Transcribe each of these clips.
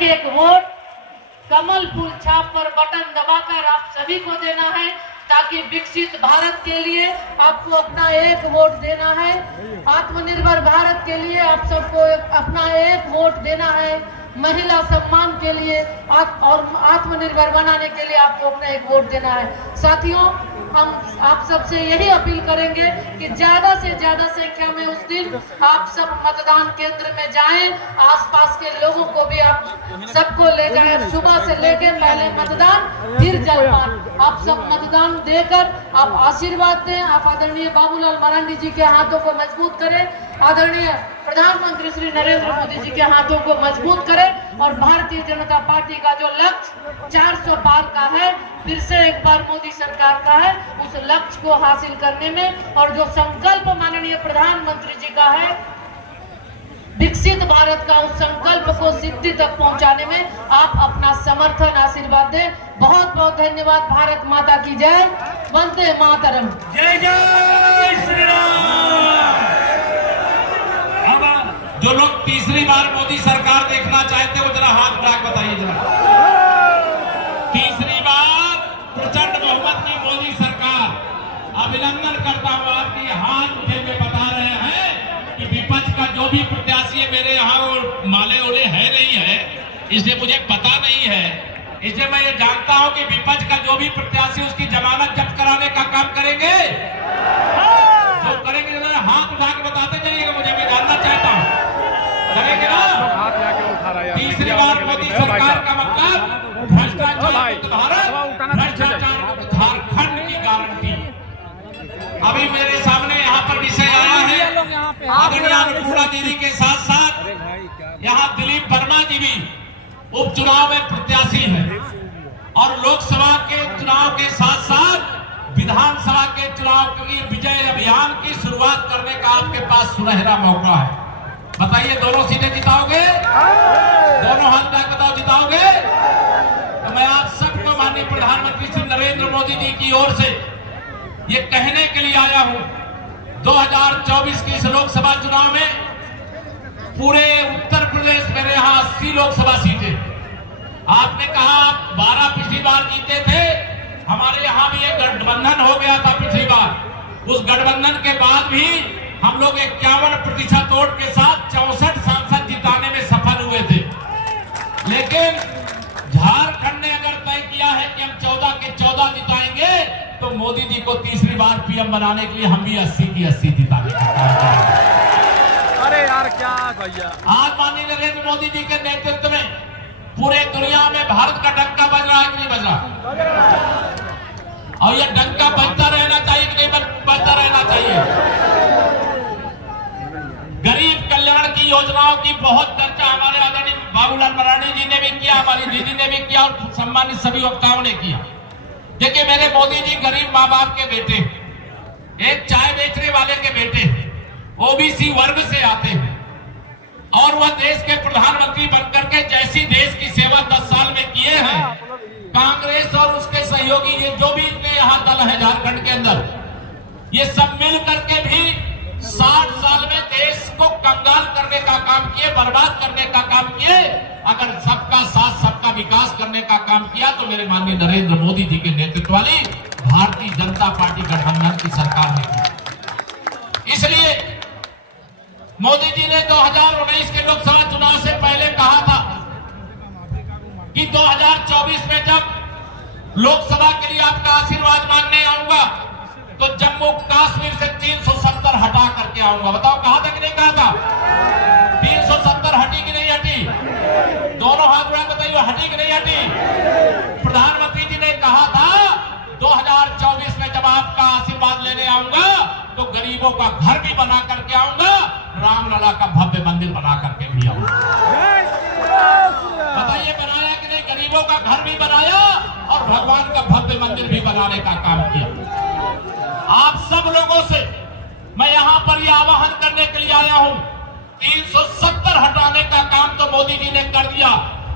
एक एक वोट कमल फूल छाप पर बटन दबाकर आप सभी को देना है, ताकि विकसित भारत के लिए आपको अपना एक वोट देना है। आत्मनिर्भर भारत के लिए आप सबको अपना एक वोट देना है। महिला सम्मान के लिए और आत्मनिर्भर बनाने के लिए आपको अपना एक वोट देना है। साथियों, हम आप सबसे यही अपील करेंगे कि ज्यादा से ज्यादा संख्या में उस दिन आप सब मतदान केंद्र में जाएं। आसपास के लोगों को भी आप सबको ले जाएं। सुबह से लेके पहले मतदान, फिर जलपान। आप सब मतदान देकर आप आशीर्वाद दें। आप आदरणीय बाबूलाल मरांडी जी के हाथों को मजबूत करें। आदरणीय प्रधानमंत्री श्री नरेंद्र मोदी जी के हाथों को मजबूत करें और भारतीय जनता पार्टी का जो लक्ष्य 400 पार का है, फिर से एक बार मोदी सरकार का है, उस लक्ष्य को हासिल करने में और जो संकल्प माननीय प्रधानमंत्री जी का है विकसित भारत का, उस संकल्प को सिद्धि तक पहुंचाने में आप अपना समर्थन आशीर्वाद दें। बहुत बहुत धन्यवाद। भारत माता की जय। वंदे मातरम। जय जय श्री राम। अब जो लोग तीसरी बार मोदी सरकार देखना चाहते हैं वो जरा हाथ उठा के बताइए जरा। तीसरी बार प्रचंड बहुमत की मोदी सरकार। अभिनंदन करता हूं आपकी हाथ उठे हुए बता रहे हैं कि विपक्ष का जो भी प्रत्याशी है मेरे यहाँ वो माले ओले है नहीं है, इसलिए मुझे पता नहीं है। इसलिए मैं ये जानता हूं कि विपक्ष का जो भी प्रत्याशी उसकी जमानत जब्त कराने का काम करेंगे। जो करेंगे हाथ उठा के बताते जाइएगा, मुझे मैं जानना चाहता हूँ। करेंगे ना? तीसरी बार मोदी सरकार का मतलब भ्रष्टाचार मुक्त भारत, भ्रष्टाचार मुक्त झारखंड की गारंटी। अभी मेरे सामने यहाँ पर विषय आया है, आदरणीय अन्नपूर्णा दीदी के साथ साथ यहाँ दिलीप वर्मा जी भी उपचुनाव में प्रत्याशी है और लोकसभा के चुनाव के साथ साथ विधानसभा के चुनाव के लिए विजय अभियान की शुरुआत करने का आपके पास सुनहरा मौका है। बताइए, दोनों सीटें जिताओगे? दोनों हाथ उठा के बताओ, जिताओगे? तो मैं आप सबको माननीय प्रधानमंत्री श्री नरेंद्र मोदी जी की ओर से ये कहने के लिए आया हूं, 2024 की इस लोकसभा चुनाव में पूरे उत्तर प्रदेश मेरे यहाँ 80 लोकसभा सीटें। आपने कहा आप 12 पिछली बार जीते थे, हमारे यहाँ भी एक गठबंधन हो गया था पिछली बार। उस गठबंधन के बाद भी हम लोग 51% वोट के साथ 64 सांसद जिताने में सफल हुए थे। लेकिन झारखंड ने अगर तय किया है कि हम 14 के 14 जिताएंगे, तो मोदी जी को तीसरी बार पीएम बनाने के लिए हम भी 80 की 80 जिताने का काम करेंगे। अरे यार क्या भैया, आज माननीय नरेंद्र मोदी जी के नेतृत्व में पूरे दुनिया में भारत का डंका बज रहा है कि नहीं बज रहा? और यह डंका बजता रहना चाहिए कि नहीं बजता रहना चाहिए? गरीब कल्याण की योजनाओं की बहुत चर्चा हमारे आदरणीय बाबूलाल मरांडी जी ने भी किया, हमारी दीदी ने भी किया और सम्मानित सभी वक्ताओं ने किया। देखिए, मेरे मोदी जी गरीब माँ बाप के बेटे, एक चाय बेचने वाले के बेटे, ओबीसी वर्ग से आते हैं और वह देश के प्रधानमंत्री बनकर के जैसी देश की सेवा 10 साल में किए हैं, कांग्रेस और उसके सहयोगी ये जो भी इतने यहाँ दल है झारखंड के अंदर, ये सब मिल करके भी 60 साल में देश को कंगाल करने का काम किए, बर्बाद करने का काम किए। अगर सबका साथ सबका विकास करने का काम किया तो मेरे माननीय नरेंद्र मोदी जी के नेतृत्व वाली भारतीय जनता पार्टी गठबंधन की सरकार ने की। इसलिए मोदी जी ने 2019 के लोकसभा चुनाव से पहले कहा था कि 2024 में जब लोकसभा के लिए आपका आशीर्वाद मांगने आऊंगा तो जम्मू कश्मीर से 370 हटा करके आऊंगा। बताओ, कहा था कि नहीं कहा था? 370 हटी कि नहीं हटी? दोनों हाथ उठा बताइए, हटी कि नहीं हटी? प्रधानमंत्री जी ने कहा था 2024 में जब आपका आशीर्वाद लेने आऊंगा तो गरीबों का घर भी बना करके आऊंगा, रामलला का भव्य मंदिर बना करके भी आऊंगा। बताइए, बनाया कि नहीं? गरीबों का घर भी बनाया और भगवान का भव्य मंदिर भी बनाने का काम किया। आप सब लोगों से मैं यहाँ पर यह आह्वान करने के लिए आया हूँ, 370 हटाने का काम तो मोदी जी ने कर दिया।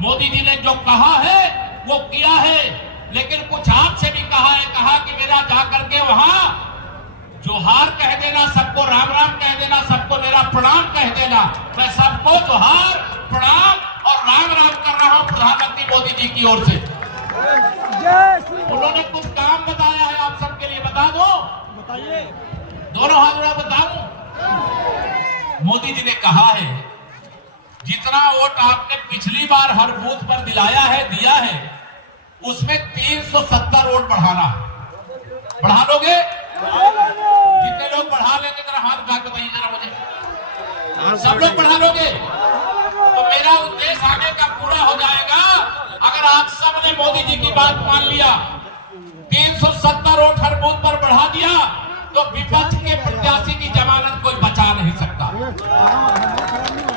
मोदी जी ने जो कहा है वो किया है, लेकिन कुछ आपसे भी कहा कि मेरा जाकर के वहां जोहार कह देना, सबको राम राम कह देना, सबको मेरा प्रणाम कह देना। मैं सबको जोहार, प्रणाम और राम राम कर रहा प्रधानमंत्री मोदी जी की ओर से। उन्होंने कुछ काम बताया है आप सबके लिए, बता दो, बताइए। दोनों हाथ में बताऊं। मोदी जी ने कहा है जितना वोट आपने पिछली बार हर बूथ पर दिलाया है, दिया है, उसमें 370 वोट बढ़ाना। बढ़ा लोगे? कितने लोग बढ़ा लेंगे? जरा हाथ उठा के बताइए जरा मुझे। सब लोग बढ़ा लोगे तो मेरा उद्देश्य आगे का पूरा हो जाएगा। अगर आप सब ने मोदी जी की बात मान लिया, 370 वोट हर बूथ पर बढ़ा दिया, तो विपक्ष के प्रत्याशी की जमानत कोई बचा नहीं सकता।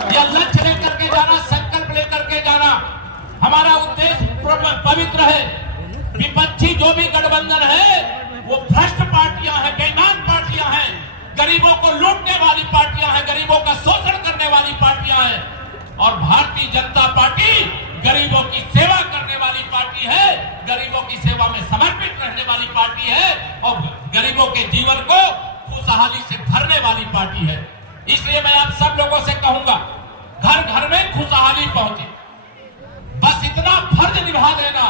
यह लक्ष्य लेकर के जाना, संकल्प लेकर के जाना, हमारा उद्देश्य पवित्र है। विपक्षी जो भी गठबंधन है वो भ्रष्ट पार्टियां हैं, बेईमान पार्टियां हैं, गरीबों को लूटने वाली पार्टियां हैं, गरीबों का शोषण करने वाली पार्टियां हैं। और भारतीय जनता पार्टी गरीबों की सेवा करने वाली पार्टी है, गरीबों की सेवा में समर्पित रहने वाली पार्टी है और गरीबों के जीवन को खुशहाली से भरने वाली पार्टी है। इसलिए मैं आप सब लोगों से कहूंगा, घर घर में खुशहाली पहुंचे, बस इतना फर्ज निभा देना,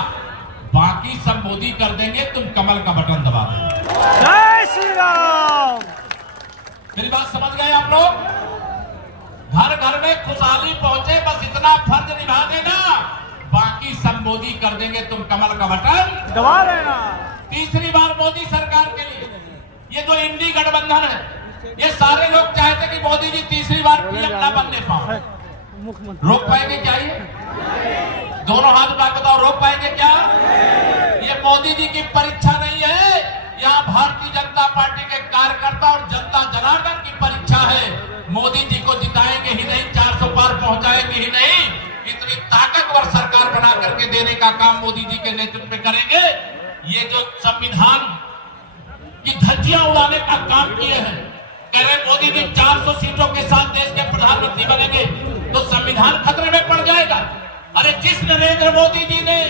बाकी सब मोदी कर देंगे, तुम कमल का बटन दबा देना। जय श्री राम। मेरी बात समझ गए आप लोग? घर घर में खुशहाली पहुंचे, बस इतना फर्ज निभा देना, बाकी सब मोदी कर देंगे, तुम कमल का बटन दबा देना। तीसरी बार मोदी सरकार के लिए ये जो इंडी गठबंधन है, ये सारे लोग चाहते कि मोदी जी तीसरी बार पीएम ना बनने पाए। रोक पाएंगे क्या? ये दोनों हाथ उठा के बताओ, रोक पाएंगे क्या? ये मोदी जी की परीक्षा नहीं है, यहाँ भारतीय जनता पार्टी के कार्यकर्ता और जनता जनार्दन की परीक्षा है। मोदी जी को जिताएंगे ही नहीं, 400 पार पहुंचाएंगे ही नहीं, इतनी ताकतवर सरकार बना करके देने का काम मोदी जी के नेतृत्व में करेंगे। ये जो संविधान की धज्जियां उड़ाने का काम किए हैं, कह रहे मोदी जी 400 सीटों के साथ देश के प्रधानमंत्री बनेंगे तो संविधान खतरे में पड़ जाएगा। अरे जिस नरेंद्र मोदी जी ने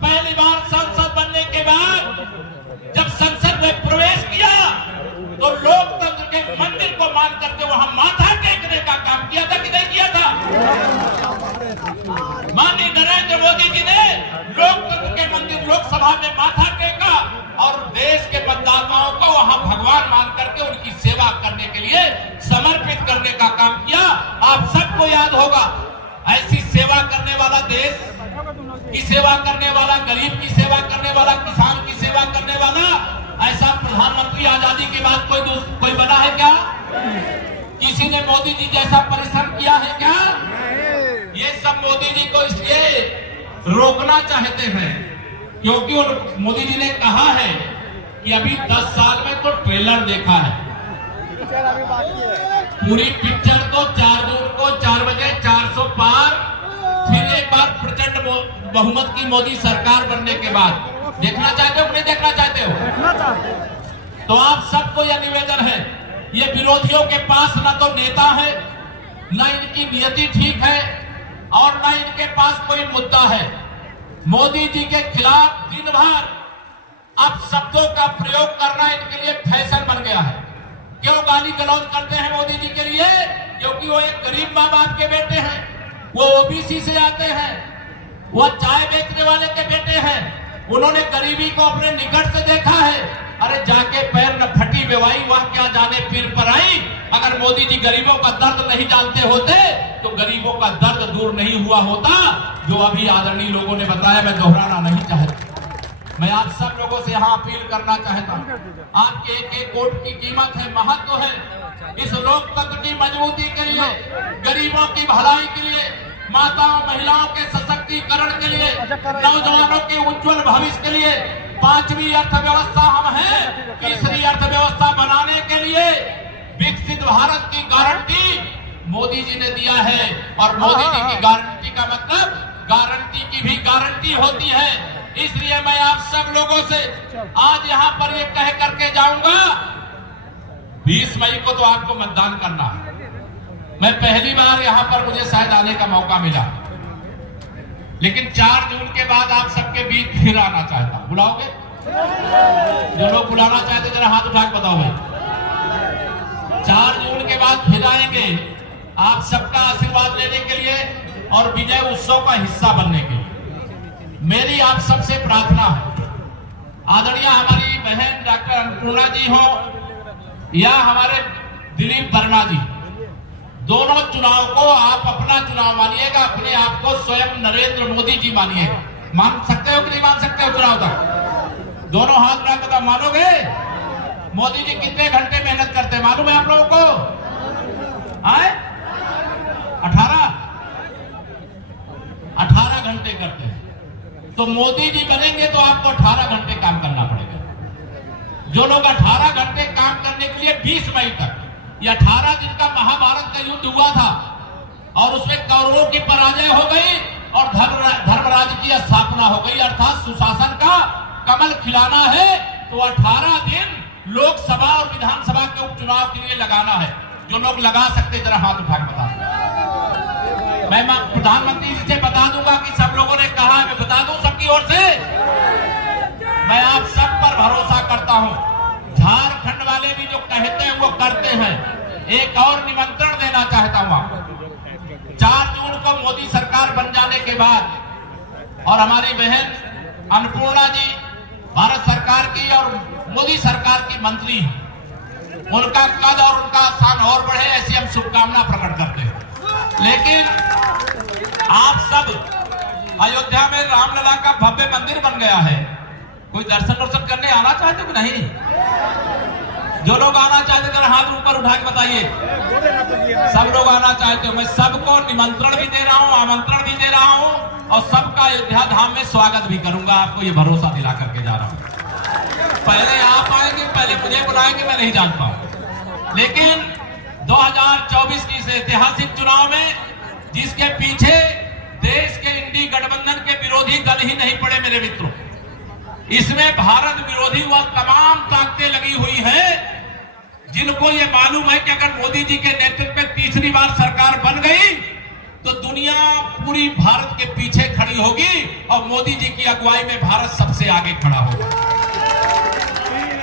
पहली बार सांसद बनने के बाद जब संसद में प्रवेश किया तो लोकतंत्र के मंदिर को मान करके वहां माथा टेकने का काम किया था कि नहीं किया था? माननीय नरेंद्र मोदी जी ने लोकतंत्र के मंदिर लोकसभा में माथा टेका और देश के मतदाताओं को वहां भगवान मान करके उनकी सेवा करने के लिए समर्पित करने का काम किया। आप सबको याद होगा, ऐसी सेवा करने वाला, देश की सेवा करने वाला, गरीब की सेवा करने वाला, किसान की सेवा करने वाला, ऐसा प्रधानमंत्री आजादी के बाद कोई बना है क्या? किसी ने मोदी जी जैसा परिश्रम किया है क्या? ये सब मोदी जी को इसलिए रोकना चाहते हैं क्योंकि मोदी जी ने कहा है कि अभी 10 साल में तो ट्रेलर देखा है, पूरी पिक्चर तो 4 जून को 4 बजे 400 पार, फिर एक बार प्रचंड बहुमत की मोदी सरकार बनने के बाद देखना चाहते हो? नहीं देखना चाहते हो? तो आप सबको यह निवेदन है, ये विरोधियों के पास न तो नेता है, न इनकी नियति ठीक है और न इनके पास कोई मुद्दा है। मोदी जी के खिलाफ दिन भर अब शब्दों का प्रयोग करना इनके लिए फैशन बन गया है। क्यों गाली गलौज करते हैं मोदी जी के लिए? क्योंकि वो एक गरीब माँ बाप के बेटे हैं, वो ओबीसी से आते हैं, वो चाय बेचने वाले के बेटे हैं, उन्होंने गरीबी को अपने निकट से देखा है। अरे जाके पैर न फटी बेवाई, वह क्या जाने पीर पर आई। अगर मोदी जी गरीबों का दर्द नहीं जानते होते तो गरीबों का दर्द दूर नहीं हुआ होता, जो अभी आदरणीय लोगों ने बताया। मैं दोहराना नहीं चाहता, मैं आप सब लोगों से यहाँ अपील करना चाहता हूँ, आपके एक एक वोट की कीमत है, महत्व है। इस लोकतंत्र की मजबूती के लिए, गरीबों की भलाई के लिए, माताओं महिलाओं के सशक्तिकरण के लिए, नौजवानों के उज्जवल भविष्य के लिए, 5वीं अर्थव्यवस्था हम हैं, तीसरी अर्थव्यवस्था बनाने के लिए विकसित भारत की गारंटी मोदी जी ने दिया है। और मोदी जी की गारंटी का मतलब गारंटी की भी गारंटी होती है। इसलिए मैं आप सब लोगों से आज यहाँ पर ये कह करके जाऊंगा, 20 मई को तो आपको मतदान करना है। मैं पहली बार यहाँ पर मुझे शायद आने का मौका मिला, लेकिन 4 जून के बाद आप सबके बीच फिर आना चाहता हूं। बुलाओगे? जो लोग बुलाना चाहते जरा हाथ उठा के बताओ भाई। 4 जून के बाद फिर आएंगे आप सबका आशीर्वाद लेने के लिए, और विजय उत्सव का हिस्सा बनने के लिए मेरी आप सबसे प्रार्थना है, आदरणीय हमारी बहन डॉक्टर अन्नपूर्णा जी हो या हमारे दिलीप वर्मा जी, दोनों चुनाव को आप अपना चुनाव मानिएगा, अपने आप को स्वयं नरेंद्र मोदी जी मानिएगा। मान सकते हो कि नहीं मान सकते हो चुनाव तक? दोनों हाथ उठा के मानोगे? मोदी जी कितने घंटे मेहनत करते हैं मालूम है आप लोगों को? 18 घंटे करते हैं। तो मोदी जी बनेंगे तो आपको 18 घंटे काम करना पड़ेगा। जो लोग 18 घंटे काम करने के लिए 20 मई तक, ये 18 दिन का महाभारत का युद्ध हुआ था और उसमें कौरवों की पराजय हो गई और धर्मराज की स्थापना हो गई, अर्थात सुशासन का कमल खिलाना है तो 18 दिन लोकसभा और विधानसभा के उपचुनाव के लिए लगाना है। जो लोग लगा सकते जरा हाथ उठा के बता। मैं प्रधानमंत्री जी से बता दूंगा कि सब लोगों ने कहा है, मैं बता दूं सबकी ओर से। मैं आप सब पर भरोसा करता हूं। झारखंड वाले भी जो कहते हैं वो करते हैं। एक और निमंत्रण देना चाहता हूं आपको। 4 जून को मोदी सरकार बन जाने के बाद और हमारी बहन अन्नपूर्णा जी भारत सरकार की और मोदी सरकार की मंत्री हैं, उनका कद और उनका स्थान और बढ़े ऐसी हम शुभकामना प्रकट करते हैं। लेकिन आप सब अयोध्या में रामलला का भव्य मंदिर बन गया है, कोई दर्शन करने आना चाहते हो कि नहीं? जो लोग आना चाहते थे हाथ ऊपर उठा के बताइए। सब लोग आना चाहते हो। मैं सबको निमंत्रण भी दे रहा हूं, आमंत्रण भी दे रहा हूं और सबका अयोध्या धाम में स्वागत भी करूंगा। आपको ये भरोसा दिला करके जा रहा हूं। पहले आप आएंगे, पहले मुझे बुलाएंगे, मैं नहीं जानता हूं। लेकिन 2024 की इस ऐतिहासिक चुनाव में जिसके पीछे देश के इंडी गठबंधन के विरोधी दल ही नहीं पड़े मेरे मित्रों, इसमें भारत विरोधी वह तमाम ताकतें लगी हुई है जिनको ये मालूम है कि अगर मोदी जी के नेतृत्व में तीसरी बार सरकार बन गई तो दुनिया पूरी भारत के पीछे खड़ी होगी और मोदी जी की अगुवाई में भारत सबसे आगे खड़ा होगा।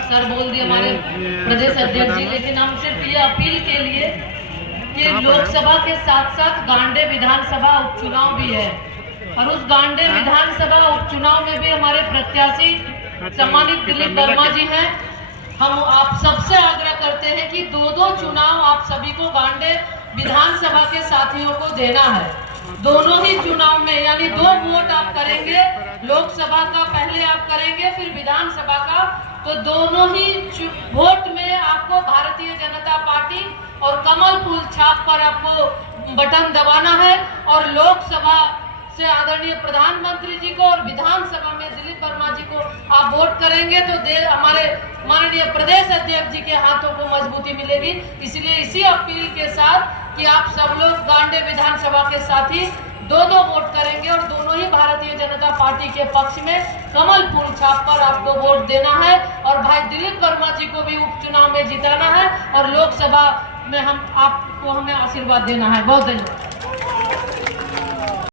सर बोल दिए हमारे प्रदेश अध्यक्ष जी, लेकिन हम सिर्फ ये अपील के लिए कि लोकसभा के साथ साथ गांडे विधानसभा उपचुनाव भी है और उस गांडे विधानसभा उपचुनाव में भी हमारे प्रत्याशी सम्मानित दिलीप वर्मा जी हैं। हम आप सबसे आग्रह करते हैं कि 2-2 चुनाव आप सभी को गांडे विधानसभा के साथियों को देना है। दोनों ही चुनाव में यानी 2 वोट आप करेंगे, लोकसभा का पहले आप करेंगे फिर विधानसभा का, तो दोनों ही वोट में आपको भारतीय जनता पार्टी और कमल फूल छाप पर आपको बटन दबाना है और लोकसभा से आदरणीय प्रधानमंत्री जी को और विधानसभा में दिलीप वर्मा जी को आप वोट करेंगे तो हमारे माननीय प्रदेश अध्यक्ष जी के हाथों को मजबूती मिलेगी। इसलिए इसी अपील के साथ कि आप सब लोग गांडे विधानसभा के साथी 2-2 वोट करेंगे और दोनों ही भारतीय जनता पार्टी के पक्ष में कमल फूल छाप पर आपको वोट देना है और भाई दिलीप वर्मा जी को भी उपचुनाव में जिताना है और लोकसभा में हम आपको हमें आशीर्वाद देना है। बहुत धन्यवाद।